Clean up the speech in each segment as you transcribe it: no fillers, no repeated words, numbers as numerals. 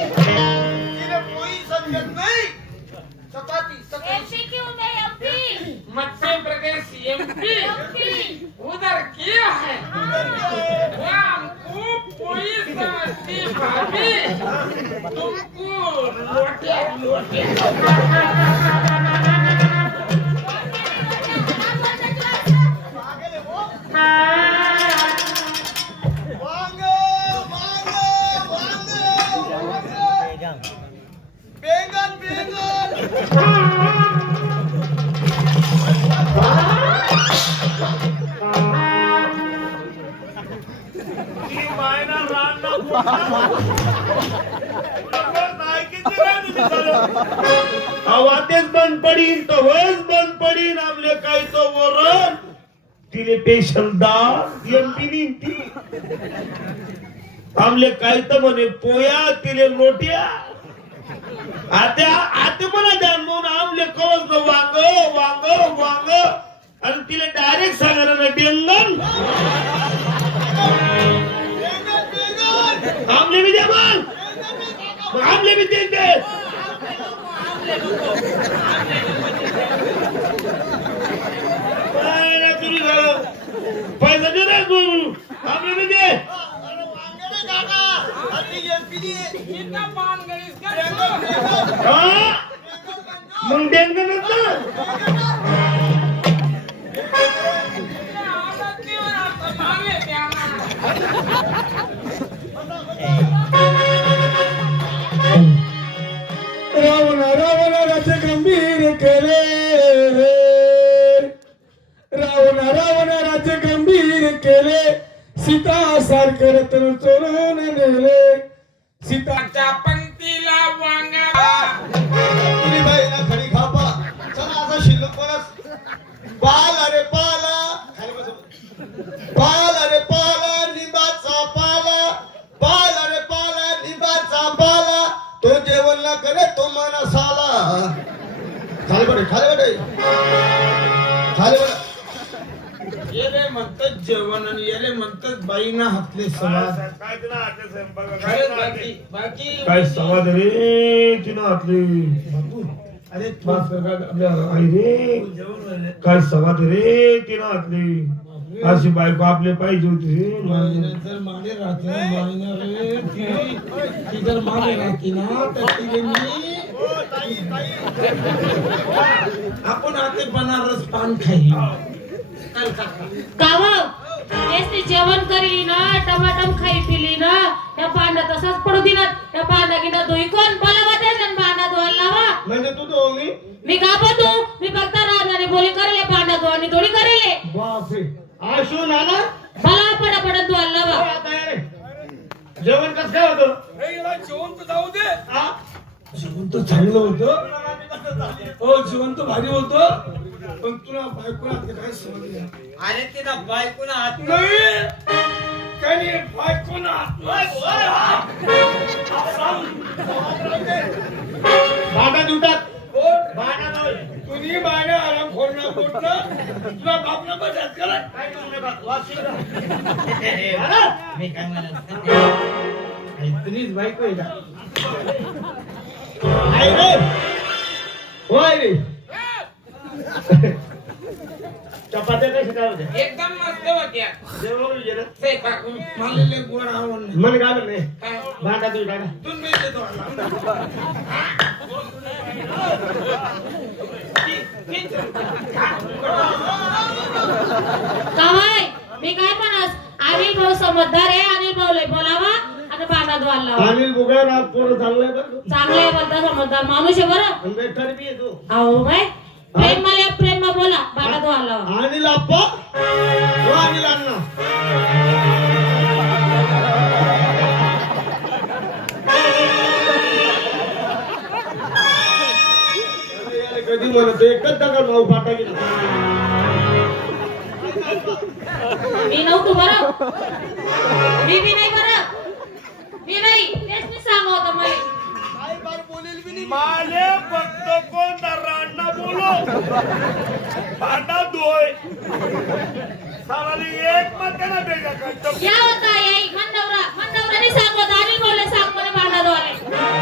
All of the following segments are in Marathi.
तिने पोळी समजत नाही, चपाती एमपी क्यों नहीं एमपी? मध्य प्रदेश एमपी उधर क्या है? वो हमको पोई समझती भाभी, तुमको लोटे लोटे। वांग वांग वांग बेंगन बेंगन ती मायना रानना आवातेच बंद पडीन तवच बंद पडीन आपले काय तो वरण तिले पेशल डाळ एमपी ती आमले काय तर म्हणे पोया तिले लोट्या आता आता मला द्यान म्हणून आमले कवच वांग वांग वांग आणि तिला डायरेक्ट सांगणार ना बेंगन आमले भी द्या मग आमले भी दे दे पैसा दे रे तू आमले भी दे कितना पान गई इसका? हाँ मग बेंगनच ना आदत नहीं हो रहा तो मांगे क्या ना? रावण रावणाचे गंभीर केले रावणाचे गंभीर केले सीता सारखे रत्न चोरून नेले सीता त्या पंक्तीला वांगा तिने बाईला खडी खापा चला असा शिल्लक परत पाल अरे पाला खाली बस पाल अरे पाला निंबाचा पाला पाल अरे पाला निंबाचा पाला तो जेवण ना करे तो मना साला खाली बडे खाली येले म्हणतात जेवण आणि येले म्हणतात बाईना हातले सवाद. काय तिला हातले स्वयंपाक खरंच बाकी बाकी काय सवाद रे तिनं हातले अरे माफ कर का आपल्या आई रे जेवण काय सवाद रे तिनं हातले अशी बायको आपले पाहिजे होती रे जर मागे राहते ना मायना रे ती जर मागे राहते ना तर तिने मी आपण आते बनारस पान खाई काव तेच जेवण करी ना टमाटम खाई पिली ना त्या पांडा तसाच पडू दिना त्या पांडा गिना धुई कोण मला वाटायचं पांडा धुवायला लावा म्हणजे तू तो मी का तू मी फक्त राहणारी बोली करेले पांडा धुवानी थोडी करेले बापरे आशू नाना मला पटापट धुवायला लावा आता रे जेवण कसं काय होतं जेवण तर जाऊ दे हा जेवण तर चांगलं होतं हो जेवण तर भारी होतं पण तुला बायकोला काय समजलं अरे तिला बायकोना हात नाही त्याने बायकोला भांडा दुटात तुम्ही बायने आराम खोडणं तुला बापना बजात करा मी काय म्हणत तुम्हीच बायको आहे का आहे रे होय रे चपात्या कशा काय होत्या एकदम मस्त होत्या जेवण गेलं स्वयंपाक मला लय गोड आवडलं मन काय नाही काय भांडा तू टाका तुम्ही देतो कावाय मी काय म्हणस अनिल भाऊ समजदार आहे अनिल भाऊला बोलावा आणि पांडा धुवायला लावा अनिल बुगा ना पोर चाललंय बरं चांगला आहे बोलता समजदार माणूस आहे बरं आणि बेकार बी आहे तू अहो काय प्रेम बोला पांडा धुवायला लावा अनिल आप्पा हो अनिल अण्णा कधी म्हणत एकच दगड भाऊ पाटा गेला मी नव्हतो बरं मी बी नाही बरं मी नाही तेच मी सांगू होतं मला माले फक्त कोण राणा बोलो भांडा धुय सालाली एक मत बेगा करतो या होता याई मन नवराने सांगू होता अनिल बोलले सांग म्हणे पांडा धुवायला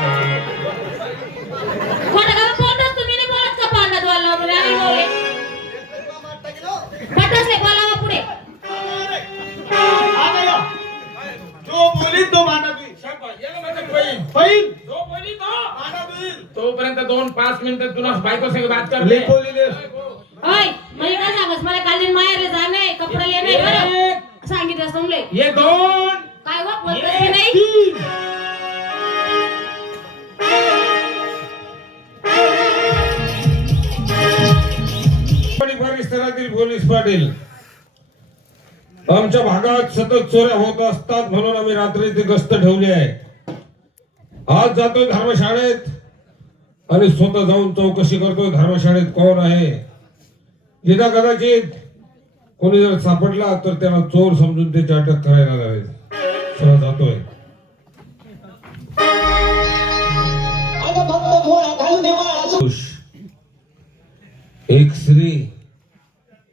तोपर्यंत 2-5 मिनिटं तुला बायको संग बात कर ले. लिखवलेले होय मला काय सांगस मला काल माहेरला जाणे कपडा लेणे बरं सांगितलं समले ये 2 काय वा ये बोलतोस की नाही 3. परिसरातील पोलीस पाटील आमच्या भागात सतत चोऱ्या होत असतात म्हणून आम्ही रात्रीची गस्त ठेवली आहे. आज जातोय धर्मशाळेत आणि स्वतः जाऊन चौकशी करतोय धर्मशाळेत कोण आहे. यदा कदाचित कोणी जर सापडला तर त्याला चोर समजून त्याची अटक करायला लावेल. सहज जातोय. एक स्त्री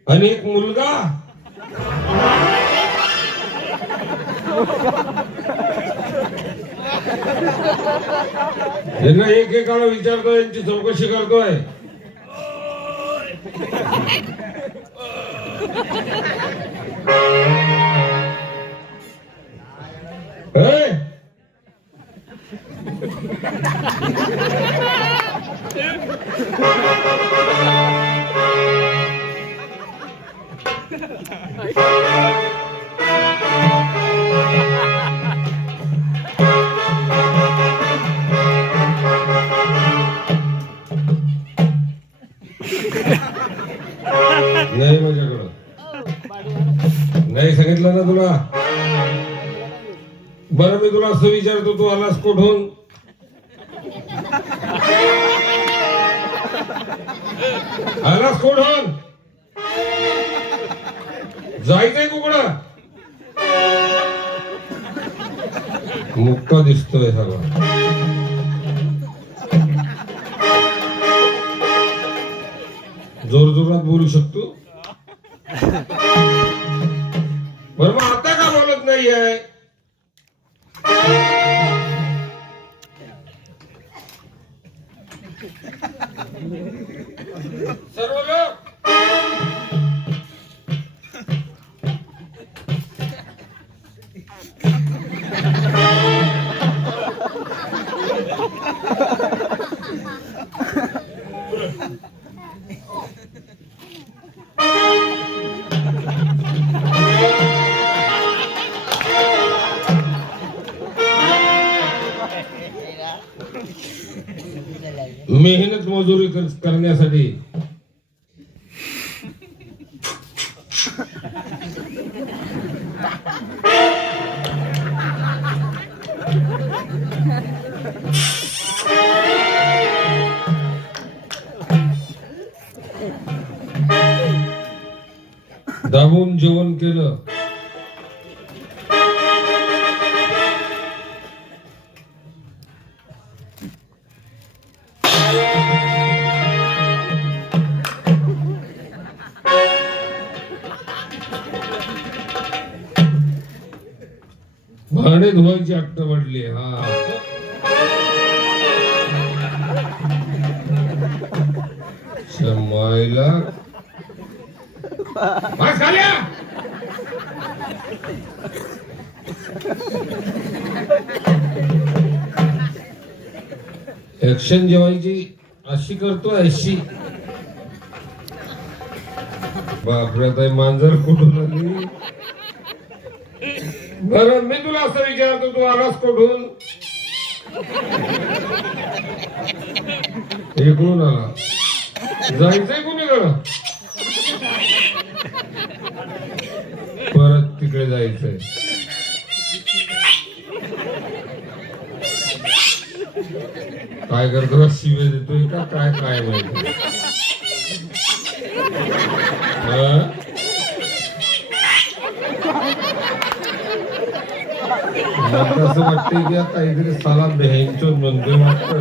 आणि एक मुलगा. यांना एकेकाला विचारतोय यांची चौकशी करतोय. ए? नाही माझ्याकडं नाही सांगितलं ना तुला. बरं मी तुला असं विचारतो तू आलास कुठून. आलास कुठून जायचंय कुकडं. मुक्का दिसतोय सगळं. जोर जोरात बोलू शकतो. बरं मग आता का बोलत नाही आहे. सर्व लोक मेहनत मजुरी करण्यासाठी दाबून जेवण केलं. भांडे धुवायची अट्ट पडली. हा शमायला बस खाल्या. ऍक्शन जेवायची अशी करतो अशी. बापरे ताई मांजर कुठून आली. बरं मी तुला असं विचारतो तू आलास कुठून. इकडून आला. जायचंय कुणीकडं. परत तिकडे जायचंय. काय करतो शिवे देतोय का काय काय माहिती. असं वाटतंय की काहीतरी साला बँचो म्हणतोय वाटतं.